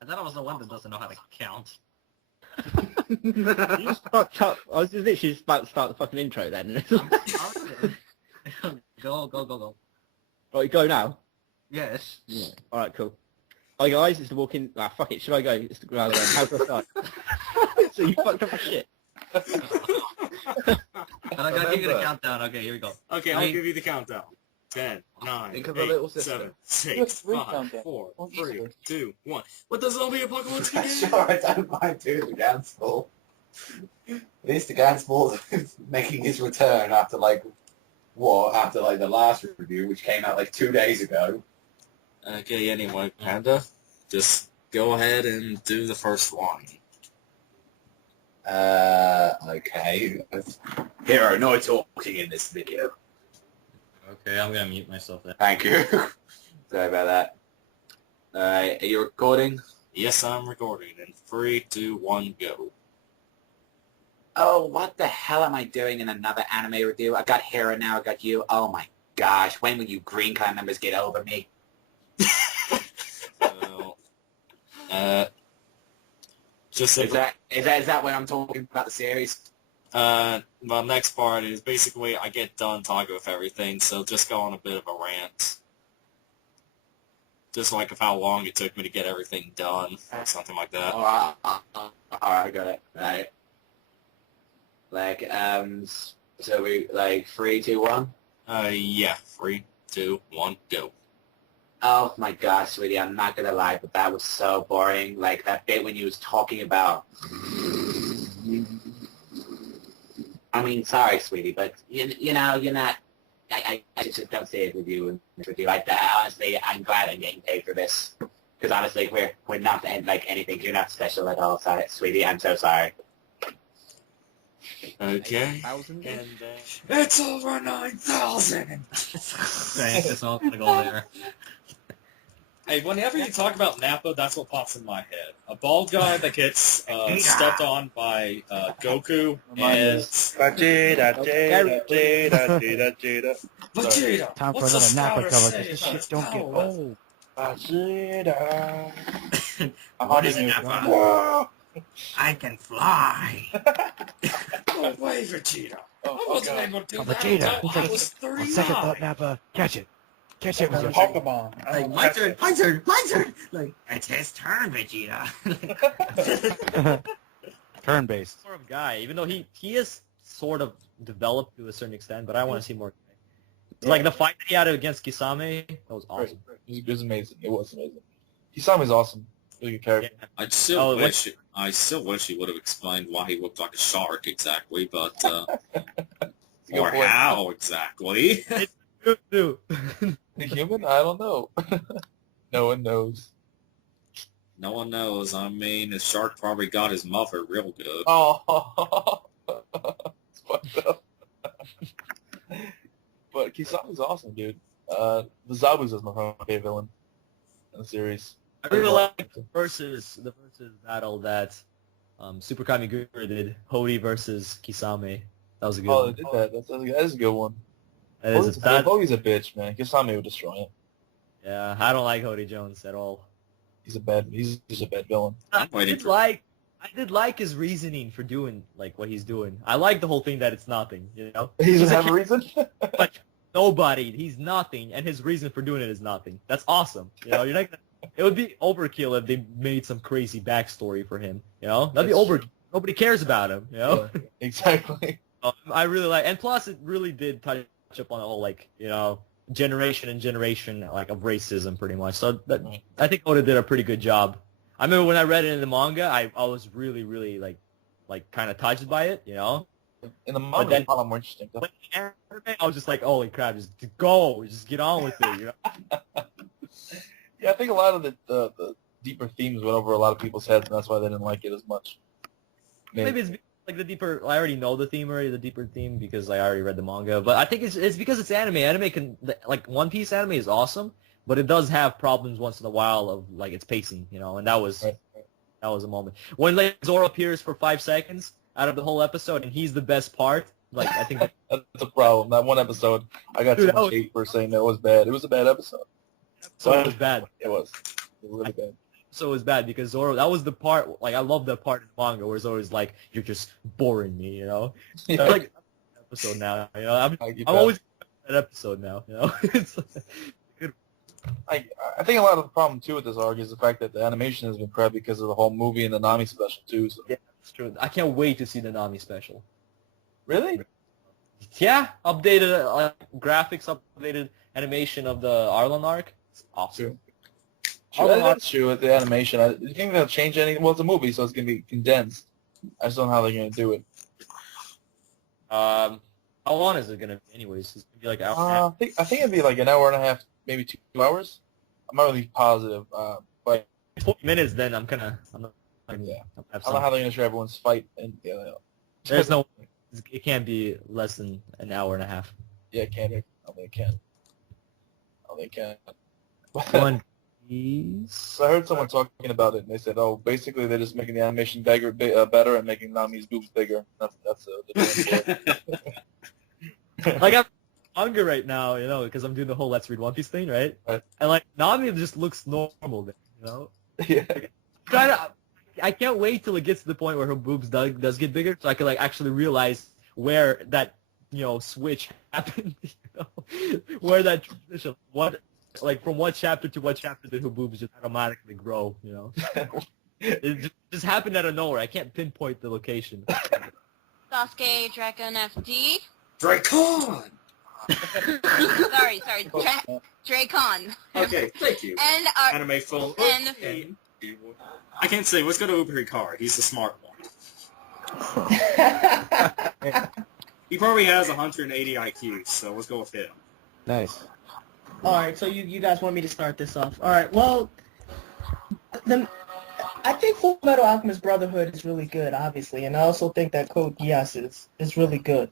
I thought I was the one that doesn't know how to count. I was just literally just about to start the fucking intro then. Go. Right, go now? Yes. Yeah. Alright, cool. Hi guys, it's the walking... Ah, fuck it, should I go? It's the... How do I start? So you fucked up for shit. And I gotta give you the countdown. Okay, here we go. Okay, I'll give you the countdown. 10, 9, Think 8, of a little 7, sister. 6, Three 5, countdown. 4, One 3, sister. 2, 1. What the zombie apocalypse begin? Sure, I don't mind doing the Gantz. At least the Gantz is making his return after the last review, which came out like 2 days ago. Okay, anyway, Panda, just go ahead and do the first one. Okay. Hero, no talking in this video. Okay, I'm gonna mute myself then. Thank you. Sorry about that. Alright, are you recording? Yes, I'm recording. In 3, 2, 1, go. Oh, what the hell am I doing in another anime review? I got Hero now, I got you. Oh my gosh, when will you green card members get over me? Just Is that when I'm talking about the series? the next part is basically I get done talking with everything, so just go on a bit of a rant. Just like of how long it took me to get everything done, something like that. Oh, I got it. Right. Like, so we, 3, 2, 1? Yeah. 3, 2, 1, go. Oh my gosh, sweetie, I'm not gonna lie, but that was so boring. Like, that bit when you was talking about... I mean, sorry, sweetie, but, you know, you're not... I just don't say it with you. Honestly, I'm glad I'm getting paid for this. Because honestly, we're not, anything. You're not special at all, sorry, sweetie. I'm so sorry. Okay. 8,000? And, it's over 9,000! Thanks, it's all gonna go there. Hey, whenever you talk about Nappa, that's what pops in my head. A bald guy that gets stepped on by Goku and... Vegeta! Time for What's another the Nappa scholar cover say because this about shit his don't get powers? old. What is it, Nappa? I can fly. Go away, Vegeta! I wasn't able to do Oh, that Vegeta, until I was on 39! second thought, Nappa, catch it. Catch it with your Pokemon. Like, my turn. Like, it's his turn, Vegeta. turn-based. More of a guy, even though he is sort of developed to a certain extent, but I want to see more. Like the fight that he had against Kisame, that was awesome. It was amazing. It was amazing. Kisami's awesome. Really good character. Yeah. I still Oh, wish he would have explained why he looked like a shark exactly, but or point. how exactly. Dude. The human? I don't know. No one knows. No one knows. I mean, the shark probably got his mother real good. Oh, it's fucked up. But Kisami's awesome, dude. The Zabuza is my favorite villain in the series. I really like the versus battle that Super Kamigura did. Hody versus Kisame. That was a good Oh, one. they did that. That is a good one. That is Hody's a bitch, man. Kisame would destroy him. yeah, I don't like Hody Jones at all. He's just a bad villain. I waiting did for- like his reasoning for doing like what he's doing. I like the whole thing that it's nothing, you know. He doesn't He's a have a reason? But nobody, he's nothing, and his reason for doing it is nothing. That's awesome. You know, you're not. It would be overkill if they made some crazy backstory for him. You know, that'd be That's overkill. Nobody cares about him. You know. Yeah, exactly. I really like, and plus it really did touch up on the whole generation and generation of racism pretty much. So that, Right. I think Oda did a pretty good job. I remember when I read it in the manga, I was really kind of touched by it, you know. In the manga, then- it's a lot more interesting. But in anime, I was just like, holy crap, just go, just get on with it, you know. Yeah, I think a lot of the deeper themes went over a lot of people's heads, and that's why they didn't like it as much. Maybe it's like the deeper. I already know the theme already, the deeper theme because I already read the manga. But I think it's because it's anime. Anime can One Piece anime is awesome, but it does have problems once in a while of its pacing, you know. And that was Right. that was a moment when Zoro appears for 5 seconds out of the whole episode, and he's the best part. I think That's a problem. That one episode, I got Dude, too that much was- hate for saying that it was bad. It was a bad episode. so it was bad. It was really bad. episode was bad because Zoro. That was the part. Like I love that part in the manga where Zoro's like, "You're just boring me," you know. Yeah. Like episode now, you know. I'm always that episode now, you know. It's good. I think a lot of the problem too with this arc is the fact that the animation has been crap because of the whole movie and the Nami special too. So. Yeah, that's true. I can't wait to see the Nami special. Really? Yeah, updated graphics, updated animation of the Arlon arc. It's awesome. True, that's true with the animation. Do you think they'll change anything? Well, it's a movie, so it's going to be condensed. I just don't know how they're going to do it. How long is it going to be anyways? It's going to be like an hour. I think it'd be like an hour and a half, maybe 2 hours. I'm not really positive, but 40 minutes then I'm not I don't know how they're going to show everyone's fight. And There's no, it can't be less than an hour and a half. Yeah, it can. Oh, they can. Oh, they can. One Piece. So I heard someone talking about it, and they said, "Oh, basically they're just making the animation better and making Nami's boobs bigger." That's Like I'm hungry right now, you know, because I'm doing the whole Let's Read One Piece thing, right? Right. And like Nami just looks normal, then, you know. Yeah. I can't wait till it gets to the point where her boobs does get bigger, so I can like actually realize where that switch happened, you know, where that transition, from what chapter to what chapter did her boobs just automatically grow, you know? It just happened out of nowhere. I can't pinpoint the location. Sasuke, Dragon FD. Dracon! sorry, Dracon. Okay, thank you. And our Anime full. and I can't say. Let's go to uberhikari. He's the smart one. He probably has 180 IQ, so let's go with him. Nice. All right, so you guys want me to start this off? All right, well, I think Fullmetal Alchemist Brotherhood is really good, obviously, and I also think that Code Geass is really good.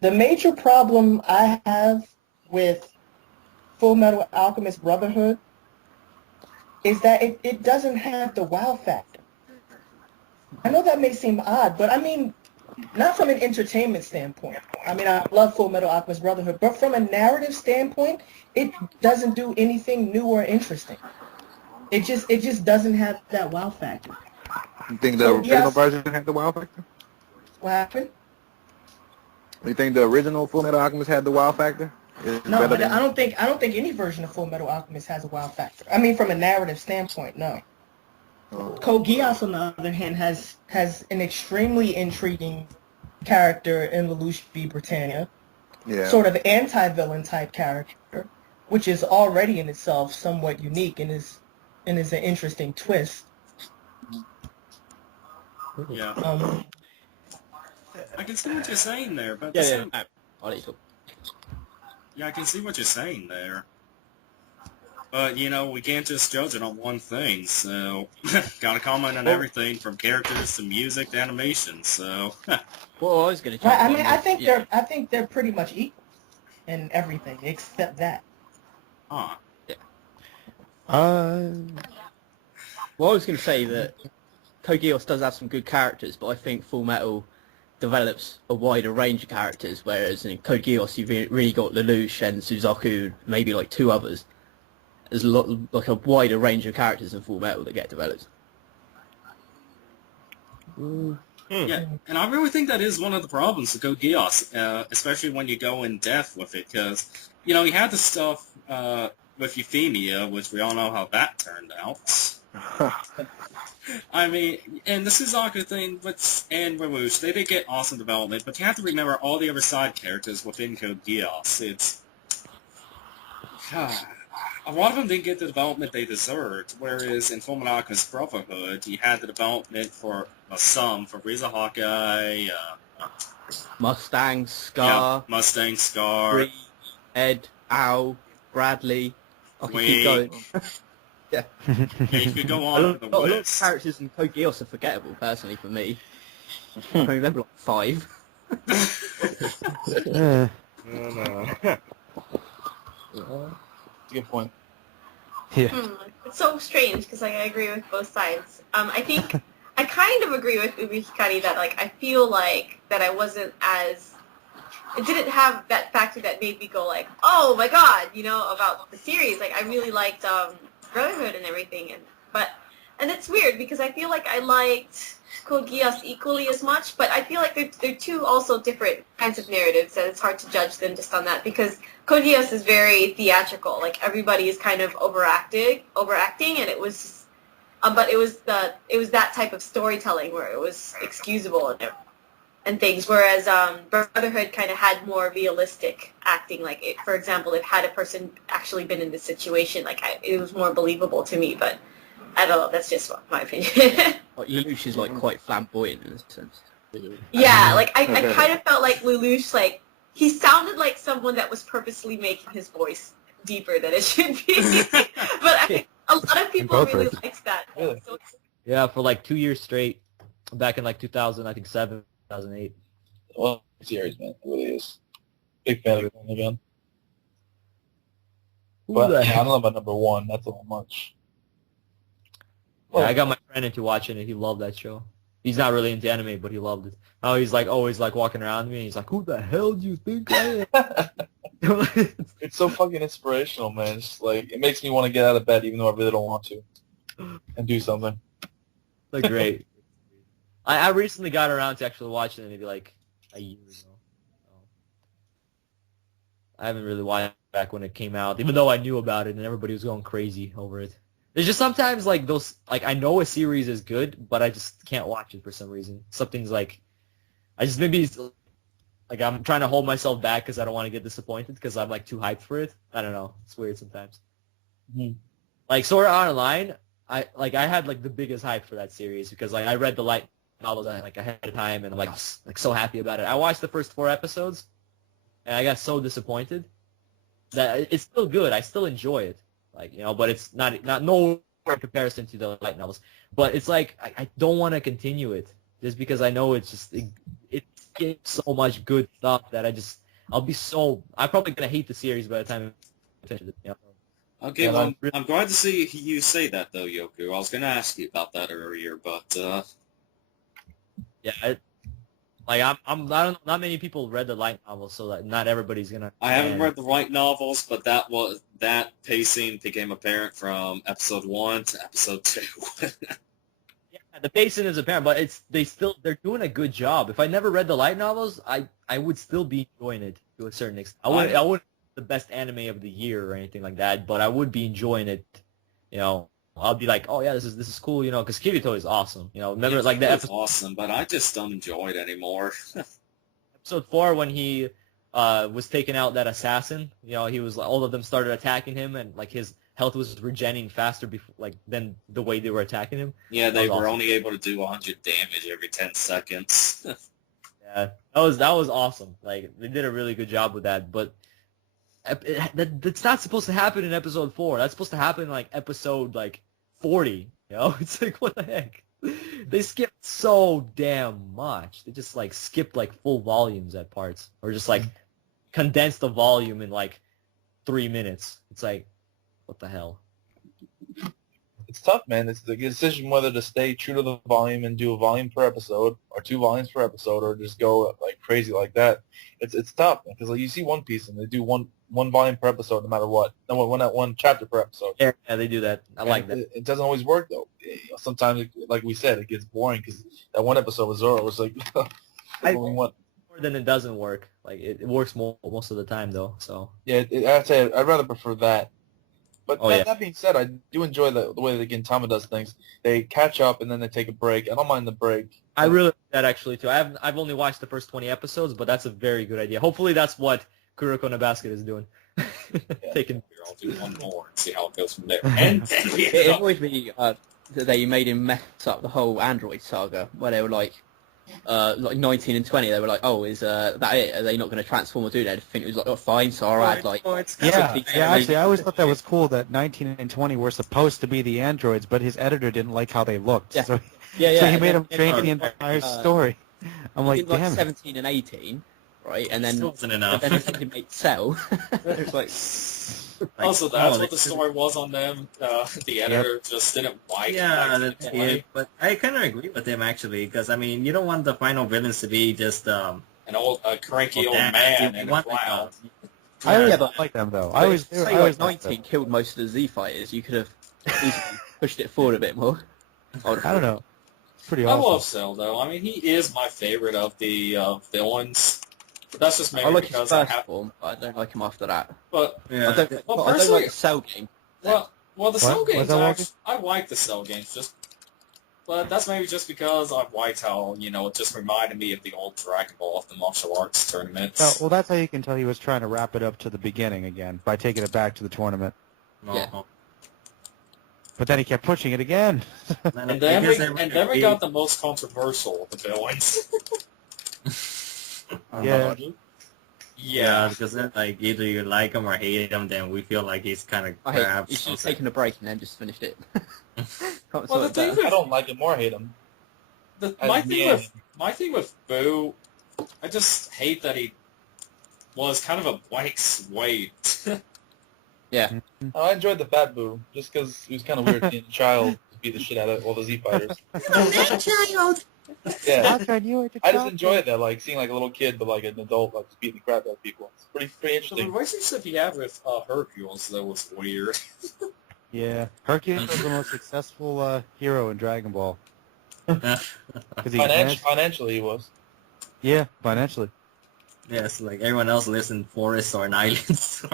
The major problem I have with Fullmetal Alchemist Brotherhood is that it doesn't have the wow factor. I know that may seem odd, but I mean, not from an entertainment standpoint. I mean, I love Fullmetal Alchemist Brotherhood, but from a narrative standpoint, it doesn't do anything new or interesting. It just doesn't have that wow factor. You think the original version had the wow factor? What happened? You think the original Fullmetal Alchemist had the wow factor? No, but I don't think any version of Fullmetal Alchemist has a wow factor. I mean, from a narrative standpoint, no. Code Geass, on the other hand, has an extremely intriguing character in Lelouch v. Britannia. Yeah. Sort of anti-villain type character, which is already in itself somewhat unique and is an interesting twist. Yeah. I can see what you're saying there, but I can see what you're saying there. But, we can't just judge it on one thing, so gotta comment on everything from characters to music to animation, so... Well, I was gonna Right, I mean, I think they're pretty much equal in everything except that. Huh. Well, I was going to say that Code Geass does have some good characters, but I think Fullmetal develops a wider range of characters, whereas in Code Geass you've really got Lelouch and Suzaku, maybe like 2 others. There's a wider range of characters in Fullmetal that get developed. Yeah, and I really think that is one of the problems with Code Geass, especially when you go in depth with it, because, you had the stuff with Euphemia, which we all know how that turned out. I mean, and the Suzaku thing and Lelouch, they did get awesome development, but you have to remember all the other side characters within Code Geass. It's... a lot of them didn't get the development they deserved, whereas in Fullmetal Alchemist Brotherhood, you had the development for some, for Riza Hawkeye, Mustang, Scar, Mustang, Scar, Bree, Ed, Al, Bradley. I can keep going. Yeah, you could go on with the A lot of list. characters in Code Geass are forgettable, personally, for me. I remember like 5. Good point. Yeah. It's so strange because I agree with both sides. I think I kind of agree with uberhikari that I feel like that I wasn't as it didn't have that factor that made me go like, oh my god, about the series. I really liked Brotherhood and everything, and and it's weird because I feel like I liked Code Geass equally as much, but I feel like they're two also different kinds of narratives, and it's hard to judge them just on that because Code Geass is very theatrical. Like everybody is kind of overacting, and it was, but it was that type of storytelling where it was excusable and things. Whereas Brotherhood kind of had more realistic acting. Like, for example, if had a person actually been in this situation, like it was more believable to me. But I don't know. That's just my opinion. Like, Lelouch is like quite flamboyant in a sense. Yeah, like I kind of felt like Lelouch, like he sounded like someone that was purposely making his voice deeper than it should be. But a lot of people really liked that. Really? So, Yeah, for like 2 years straight, back in like 2000, I think 2008. Well, series, man, it really is. Big fan of it again. But I don't know about number one. That's a little much. Yeah, I got my friend into watching it. He loved that show. He's not really into anime, but he loved it. Oh, he's like always like walking around me, and he's like, "Who the hell do you think I am?" It's so fucking inspirational, man. It's like it makes me want to get out of bed, even though I really don't want to, and do something. Like great. I recently got around to actually watching it maybe like a year ago. I haven't really watched it back when it came out, even though I knew about it and everybody was going crazy over it. There's just sometimes like those, like I know a series is good, but I just can't watch it for some reason. Something's like, I just maybe like I'm trying to hold myself back because I don't want to get disappointed because I'm like too hyped for it. I don't know. It's weird sometimes. Mm-hmm. Like Sword Art Online, I had like the biggest hype for that series because like I read the light novels like ahead of time and I'm like so happy about it. I watched the first 4 episodes and I got so disappointed that it's still good. I still enjoy it. Like, you know, but it's not no in comparison to the light novels. But it's like I don't want to continue it just because I know it's just it gives so much good stuff that I'm probably gonna hate the series by the time I finish it. You know? Okay, well, I'm glad to see you say that though, Yoku. I was gonna ask you about that earlier, but yeah. Not many people read the light novels, so that not everybody's gonna. I haven't read the light novels, but that pacing became apparent from episode 1 to episode 2. Yeah, the pacing is apparent, but they're doing a good job. If I never read the light novels, I would still be enjoying it to a certain extent. I wouldn't the best anime of the year or anything like that, but I would be enjoying it. You know, I'll be like, oh yeah, this is cool, you know, because Kirito is awesome. You know, remember like the episode awesome, but I just don't enjoy it anymore. episode 4 when he was taking out that assassin. You know, he was all of them started attacking him, and like his health was regenerating faster than the way they were attacking him. Yeah, they were only able to do 100 damage every 10 seconds. Yeah, that was awesome. Like they did a really good job with that, but. That's not supposed to happen in episode 4. That's supposed to happen in like episode like 40. You know, it's like what the heck? They skipped so damn much. They just like skipped like full volumes at parts, or just like condensed the volume in like 3 minutes. It's like, what the hell? It's tough, man. It's the decision whether to stay true to the volume and do a volume per episode, or 2 volumes per episode, or just go like crazy like that. It's tough because like you see One Piece and they do one volume per episode no matter what. No, one chapter per episode. Yeah, they do that. I like that. It doesn't always work though. Sometimes, like we said, it gets boring because that one episode with Zoro was like only one. More than it doesn't work. Like it works most of the time though. So yeah, I'd say I'd rather prefer that. But yeah. That being said, I do enjoy the way that Gintama does things. They catch up and then they take a break. I don't mind the break. I really like that actually too. I've only watched the first 20 episodes, but that's a very good idea. Hopefully that's what Kuroko no Basket is doing. Taking. I'll do one more and see how it goes from there. And then It annoyed me that they made him mess up the whole Android saga, where they were like 19 and 20. They were like, oh, is that it? Are they not going to transform or do that? I think it was like, oh, fine, so I'll add like... Yeah, actually, I always thought that was cool that 19 and 20 were supposed to be the androids, but his editor didn't like how they looked. Yeah. So Yeah, yeah. so he made them change the entire story. I'm like, damn it. 17 and 18, right? And then... Still wasn't enough. And then he made Cell. It's like... Also, that's what the story was on them. The editor just didn't like. Yeah, like, that's it. But I kind of agree with him actually, because I mean, you don't want the final villains to be just an old, cranky old dad. man You in a want cloud. I always Yeah, but- like them though. I I always say liked 19 them. killed most of the Z fighters. You could have easily pushed it forward a bit more. I don't know. It's pretty I awesome. love Cell though. I mean, he is my favorite of the villains. But that's just maybe I like his because first I have. form, but I don't like him after that. But Yeah. I don't personally, like the Cell game. well, the Cell What? games What's that, Walker? I like the Cell games but that's maybe just because I liked how it just reminded me of the old Dragon Ball of the martial arts tournaments. Oh, well, that's how you can tell he was trying to wrap it up to the beginning again by taking it back to the tournament. Yeah. But then he kept pushing it again. And then we got the most controversial of the villains. Yeah. Yeah, because then, like, either you like him or hate him, then we feel like he's kind of I crap. hate. You should have taken a break and then just finished it. Can't Well, sort the it thing better. I don't like him or hate him. My thing with Boo, I just hate that he was kind of a blank slate. Yeah. Oh, I enjoyed the Fat Boo, just because he was kind of weird being a child to beat the shit out of all the Z fighters. Yeah, I just enjoyed that, like seeing like a little kid, but like an adult, like just beating the crap out of people. It's pretty The interesting. relationship he had with Hercules, that was weird. Yeah. Hercules was the most successful hero in Dragon Ball. 'Cause he managed- Financially, he was. Yeah, financially. Yes, like everyone else lives in forests or in islands.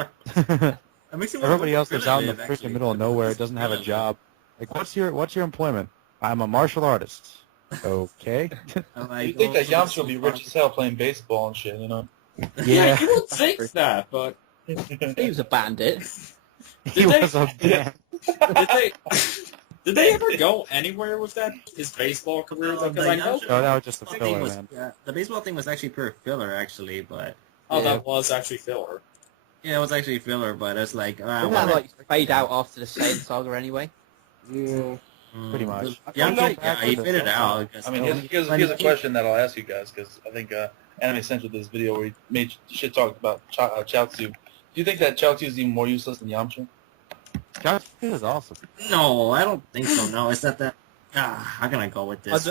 That makes it Everybody else lives out in the live, freaking actually. middle of nowhere, doesn't have a job. Like, what's your employment? I'm a martial artist. Okay. I'm like, You think that oh, Yamcha would be rich as hell playing baseball and shit, you know? Yeah, you would think that, but He was a bandit. He Did was they- a man. did they ever go anywhere with his baseball career? Because I know No, that was just a The thing filler, was, man. the baseball thing was actually pure filler, actually, but that was actually filler. yeah, it was actually filler, but it's like, Didn't that like fade out after the Saiyan saga anyway? Pretty much. Yeah, I'm going yeah, back he to figured it the- out. I mean, here's a question that I'll ask you guys, because I think Anime Central did this video where he made shit talk about Chaozu. Do you think that Chaozu is even more useless than Yamcha? Josh is awesome. No, I don't think so. No, it's not that. How can I go with this?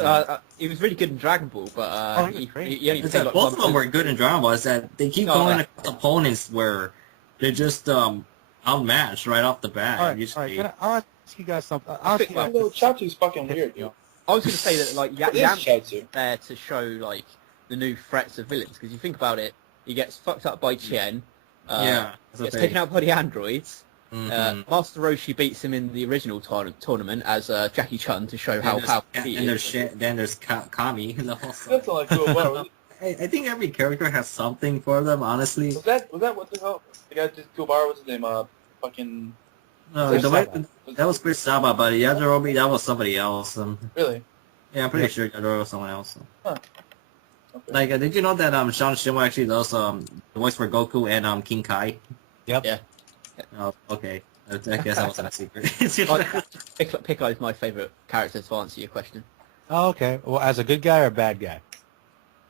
He was really good in Dragon Ball, but he was great. he only It's played that like both one of them were good in Dragon Ball. It's that they keep going against opponents where they're just outmatched right off the bat. All right, usually. I'll ask you guys something. I'll ask you guys Chaozu's fucking weird, yo. I was going to say that like What is Yamcha's Chaozu? there to show like the new threats of villains, because you think about it, he gets fucked up by Chien. Yeah, Gets taken out by the androids. Mhm. Master Roshi beats him in the original tournament as Jackie Chun to show how powerful he and is. then there's Kami. That's not like cool. Wow. I think every character has something for them, honestly. Was that what the hell? The guy did Kuwabara, what's his name? Fucking No, Chris the way, Saba. that was Chris Saba, but Yajirobe, that was somebody else. Really? Yeah, I'm pretty sure Yajirobe was someone else. Huh. Okay. Like, did you know that Sean Shimo actually does the voice for Goku and King Kai? Yep. Yeah. Oh, okay. I guess that wasn't a secret. Piccolo is my favourite character to answer your question. Oh, okay. Well, as a good guy or a bad guy?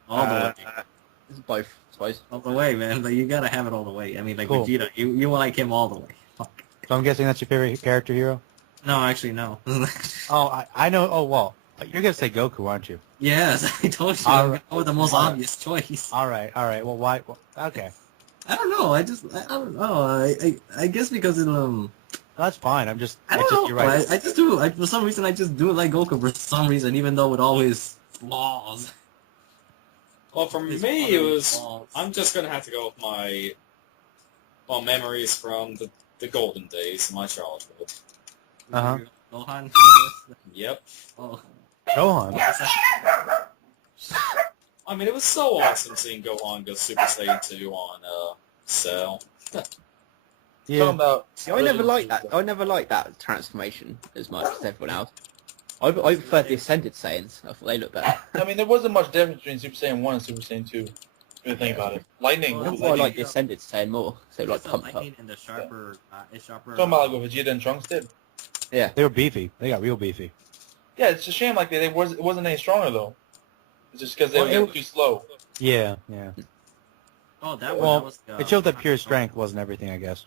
All the way. Both, I suppose. All the way, man. Like, you gotta have it all the way. I mean, like Cool. Vegeta, you will like him all the way. Fuck. So I'm guessing that's your favorite character hero? No, actually, no. Oh, I know. Oh, well. You're going to say Goku, aren't you? Yes, I told you. All I'm right. going with the most obvious choice. All right. Well, why? Well, okay. I don't know. I don't know. I guess because it That's fine. I just, know. you're right. I just do. For some reason, I just do it like Goku. For some reason, even though with all his flaws. Well, for His me, it other was. flaws. I'm just gonna have to go with my memories from the golden days of my childhood. Uh-huh. Gohan. Yep. Oh. Gohan. I mean, it was so awesome seeing Gohan go Super Saiyan 2 on Cell. Yeah. Talking about See, I never liked that. I never liked that transformation as much as everyone else. I preferred the Ascended Saiyans. I thought they looked better. I mean, there wasn't much difference between Super Saiyan 1 and Super Saiyan 2. If you think about it. Lightning. Well, That's why I like the Ascended Saiyan more. So like It's the pumped up. lightning and the sharper. Sharper. Talking about like what Vegeta and Trunks did. They were beefy. They got real beefy. Yeah, it's a shame like it wasn't any stronger though. It's just because they were too slow. Yeah. Oh, that Well, was. It showed that pure strength wasn't everything, I guess.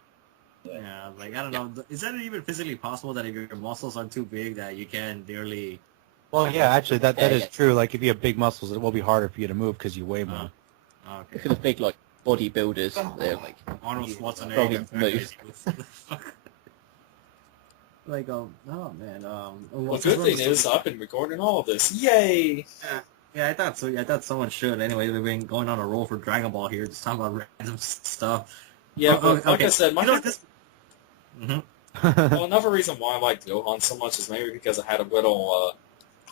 Yeah, like I don't know. Is that even physically possible that if your muscles are too big that you can barely? Well, yeah, actually, that Yeah, is yeah. true. Like, if you have big muscles, it will be harder for you to move because you weigh more. For Okay. the big like bodybuilders, they're like Arnold Probably Schwarzenegger. move. oh man. The good thing is I've been recording all of this. Yay! Yeah, I thought so. Yeah, I thought someone should. Anyway, we've been going on a roll for Dragon Ball here, just talking about random stuff. Yeah, but like okay. I said, Mm-hmm. well, another reason why I like Gohan so much is maybe because I had a little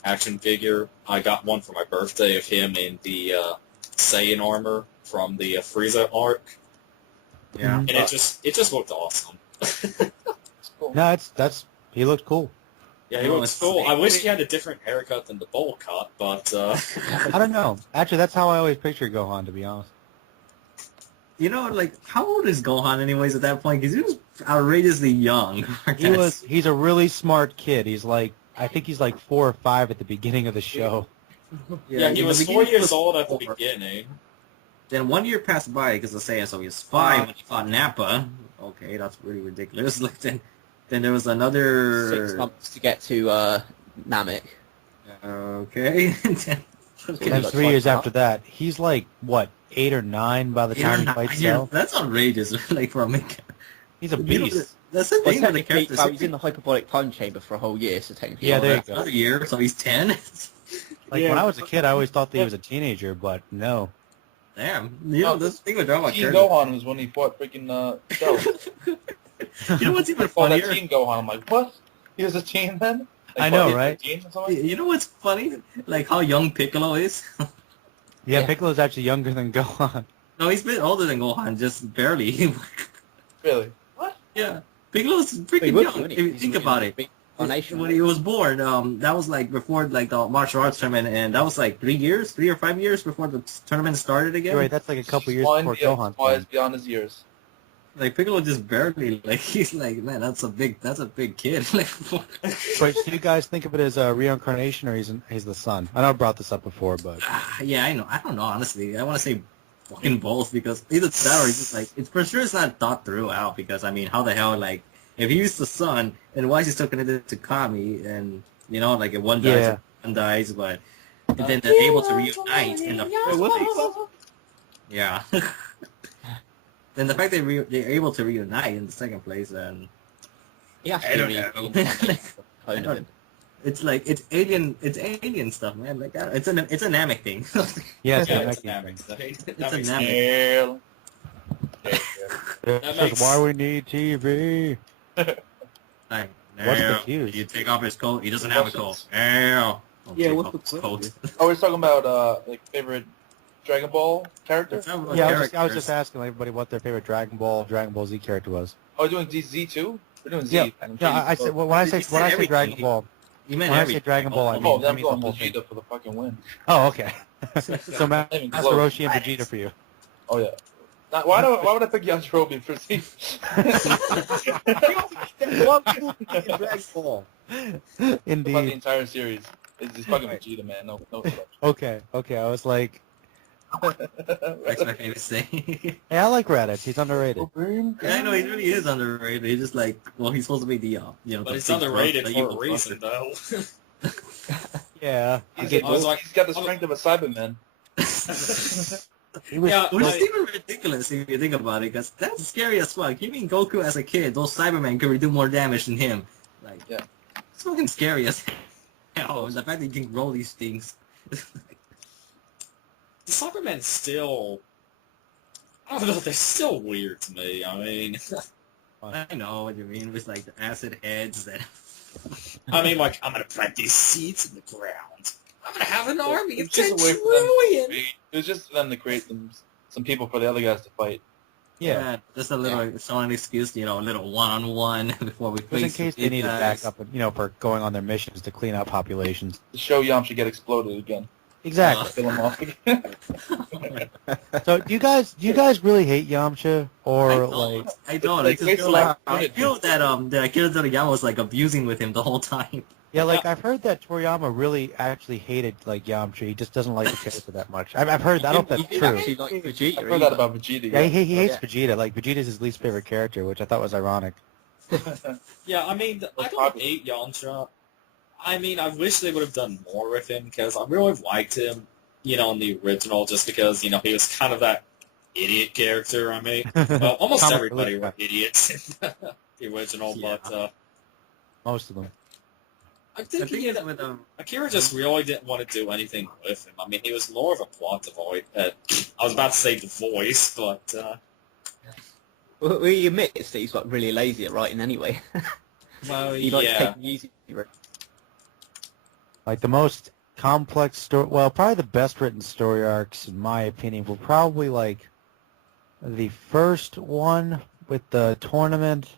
action figure. I got one for my birthday of him in the Saiyan armor from the Frieza arc. Yeah. And it just looked awesome. Cool. No, he looked cool. Yeah, he looks cool. I wish he had a different haircut than the bowl cut, but I don't know. Actually, that's how I always picture Gohan, to be honest. You know, like, how old is Gohan anyways at that point? Because he was outrageously young. He's a really smart kid. I think he's like 4 or 5 at the beginning of the show. yeah, he was 4 years old at the beginning. Then 1 year passed by because of Saiyan, so he was 5 when he fought Nappa. Okay, that's really ridiculous. Like, then there was another 6 months to get to Namek. Okay. And 3 years after that, he's like, what, 8 or 9 by the time he fights Cell? That's outrageous, like, for a main. He's a beast. That's the thing with the characters. He's in the hyperbolic time chamber for a whole year, so technically. Yeah, there you go. Another year, so he's 10. Like, when I was a kid, I always thought that he was a teenager, but no. Damn. You know, this thing with Dragon Ball Teen characters. Gohan was when he fought freaking Cell. You know what's even Oh, that funnier? Teen Gohan. I'm like, what? He was a teen then? Like, I know, what, right? 18 or something? You know what's funny? Like how young Piccolo is. Yeah, Piccolo's actually younger than Gohan. No, he's a bit older than Gohan, just barely. Really? What? Yeah. Piccolo's freaking young. If you think about it. When he was born, that was like before like the martial arts tournament, and that was like 3 or 5 years before the tournament started again. Right, that's like a couple years One before Gohan. wise beyond his years. Like Piccolo just barely, like he's like, man, that's a big kid. Like, Wait, do you guys think of it as a reincarnation or he's the son? I know I brought this up before, but yeah, I know. I don't know, honestly. I want to say fucking both because either that or he's just like, it's for sure it's not thought throughout because I mean, how the hell, like, if he's the son, then why is he still connected to Kami? And you know, like if one dies, one dies, but then they're able to reunite in the first place. Yeah. Then the fact they're able to reunite in the second place, and I don't know. I don't, it's like it's alien stuff, man. Like it's a Namek thing. yeah, it's Yeah, Namek it's thing. Namek. It's a Namek. That's why we need TV. Like, What's confused? You take off his coat. He doesn't have a coat. Yeah, what's the coat? Oh, we're talking about like favorite Dragon Ball character? Yeah, I was just asking everybody what their favorite Dragon Ball Z character was. Oh, we're doing Z too? We're doing Z. Yeah, I said when I say Dragon Ball, when I say Dragon Ball, I mean, Oh, then I'm the going whole thing. Vegeta for the fucking win. Oh, okay. So Master Not even close. Roshi and Vegeta for you. Oh yeah. Why would I pick Yajirobe for Z? Dragon Ball. About the Indeed. entire series. It's just fucking Vegeta, man. No. Okay. I was like, That's my favorite thing. hey, I like Raditz. He's underrated. Yeah, I know he really is underrated. He's just like, well, he's supposed to be the But the it's big underrated brother, for a evil reason, brother. though. Yeah. He's got the strength of a Cyberman. He was, Yeah, Which is even ridiculous if you think about it, because that's scary as fuck. You mean Goku as a kid, those Cybermen could do more damage than him. Like, Yeah. it's fucking scary as hell. The fact that you can roll these things. The Cybermen still... I don't know, they're still weird to me. I mean... I know what you mean with like the acid heads that... I mean, like, I'm gonna plant these seeds in the ground. I'm gonna have an army of It's just 10 a way for them to trillion! create- It was just for them to create some people for the other guys to fight. yeah. Just a little, showing an excuse, a little one-on-one before we Just in face case the they big need to guys. back up, for going on their missions to clean up populations. To show Yam should get exploded again. Exactly. Kill him off again. So do you guys really hate Yamcha or like? I don't. Like, I feel that Akira Toriyama was like abusing with him the whole time. Yeah, like I've heard that Toriyama really actually hated like Yamcha. He just doesn't like the character that much. I've heard that. I don't know if that's true. Actually like Vegeta. I've heard that about Vegeta. Yeah, he hates Vegeta. Like Vegeta's his least favorite character, which I thought was ironic. Yeah, I mean, I don't hate Yamcha. I mean, I wish they would have done more with him, because I really liked him, in the original, just because, he was kind of that idiot character. I mean, well, almost Comic everybody relief were idiots in the original, Yeah. but, Most of them. I think The thing is with Akira just really didn't want to do anything with him. I mean, he was more of a plot device. I was about to say the voice, but Well, he admits that he's like really lazy at writing anyway. well, He likes yeah. taking it easy. Like the most complex story, well, probably the best written story arcs, in my opinion, were probably like the first one with the tournament.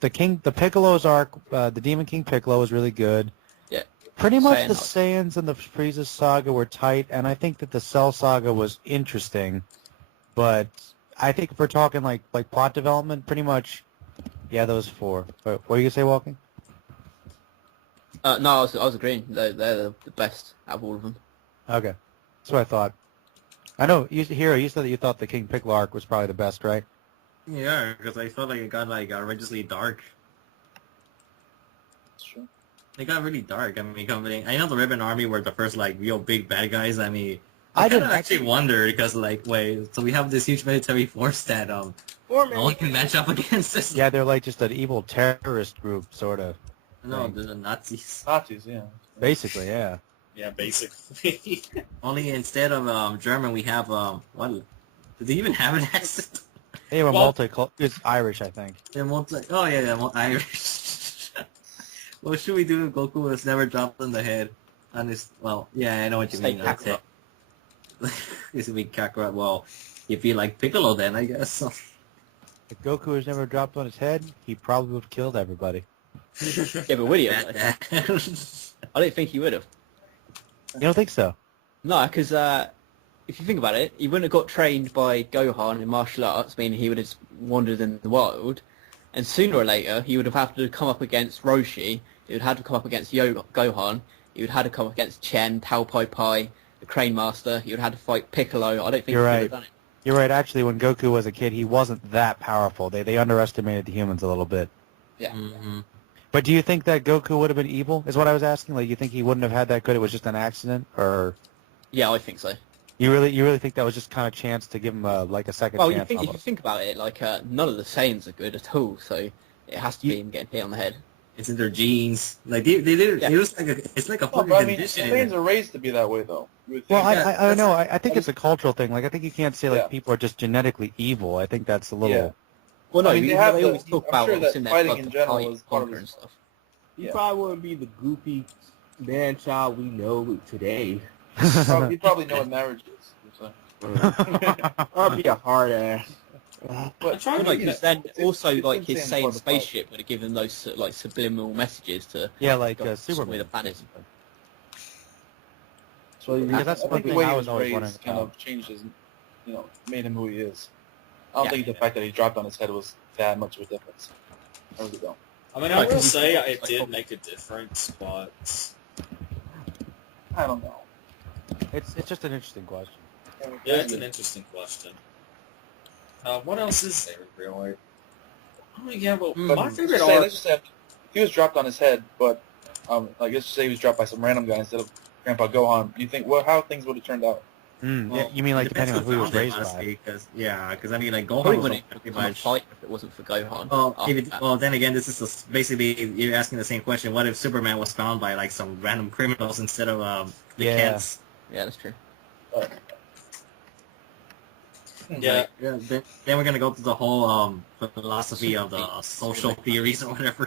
The Piccolo's arc, the Demon King Piccolo was really good. Yeah. Pretty much Saiyan the arc. Saiyans and the Frieza saga were tight, and I think that the Cell saga was interesting. But I think if we're talking like plot development, pretty much, yeah, those four. What were you gonna say, Walking? No, I was agreeing. They're the best out of all of them. Okay, that's what I thought. I know, Hiro, you said that you thought the King Piccolo arc was probably the best, right? Yeah, because I felt like it got like outrageously dark. That's true. It got really dark. I mean, I know the Ribbon Army were the first like real big bad guys. I mean, I I kind of didn't- actually wonder because like, wait, so we have this huge military force that no one can match up against this. Yeah, they're like just an evil terrorist group, sort of. No, they're the Nazis. Nazis, yeah. Basically, yeah. Yeah, basically. Only instead of German, we have what? Do they even have an accent? They were Well- it's Irish, I think. They're oh yeah, they're Irish. What should we do if Goku was never dropped on the head? On his, well, yeah, I know what you Say mean. That's it. This would be Kakarot. Well, if you like Piccolo, then I guess. So. If Goku was never dropped on his head, he probably would have killed everybody. Yeah, but would he have? I don't think he would have. You don't think so? No, because if you think about it, he wouldn't have got trained by Gohan in martial arts, meaning he would have wandered in the wild, and sooner or later he would have had to come up against Roshi, he would have to come up against Gohan, he would have to come up against Chen, Tao Pai Pai, the Crane Master, he would have had to fight Piccolo. I don't think You're he would right. have done it. You're right. Actually, when Goku was a kid, he wasn't that powerful. They underestimated the humans a little bit. Yeah. Mm-hmm. But do you think that Goku would have been evil? Is what I was asking. Like, you think he wouldn't have had that good? It was just an accident, or Yeah, I think so. you really think that was just kind of chance to give him like a second Well, chance? if you almost? think about it, like none of the Saiyans are good at all, so it has to be him getting hit on the head. It's in their genes. Like they did. Yeah. It was like it's like a Well, fucking but I mean, condition. Saiyans are raised to be that way, though. You would Well, think. I don't know. I think it's a cultural thing. Like, I think you can't say like Yeah. people are just genetically evil. I think that's a little. Yeah. Well, no, I mean, they have always the- talk I'm about sure what's that in their fighting blood in to general fight, is part of conquer his- and stuff. He Yeah. probably wouldn't be the goofy man-child we know today. You probably know what marriage is. So. Or be a hard ass. But trying Well, to like, get- 'cause then it's- also it's like his insane Saiyan what the spaceship would have given those like subliminal messages to Yeah, like go Superman. with the planet. So Because that's I one think the thing way I he was was always raised wondering kind about. of changed his, made him who he is. I don't Yeah. think the fact that he dropped on his head was that much of a difference. I really don't. I mean, Like, I will 'cause he say fought, it like, did make a difference, but I don't know. It's just an interesting question. yeah, it's an interesting question. What else is there, really? Oh, yeah, well, But my favorite let's arc... just say he was dropped on his head, but I guess say he was dropped by some random guy instead of Grandpa Gohan. You think how things would have turned out? Yeah, you mean like depending on who he was raised by? Because I mean, like Probably Gohan was wouldn't like, pretty become a much. fight if it wasn't for Gohan. Well, after that. well, then again, this is basically you're asking the same question. What if Superman was found by like some random criminals instead of the Yeah. Kents? Yeah, that's true. Yeah, Then we're gonna go to the whole philosophy of the social theories or whatever,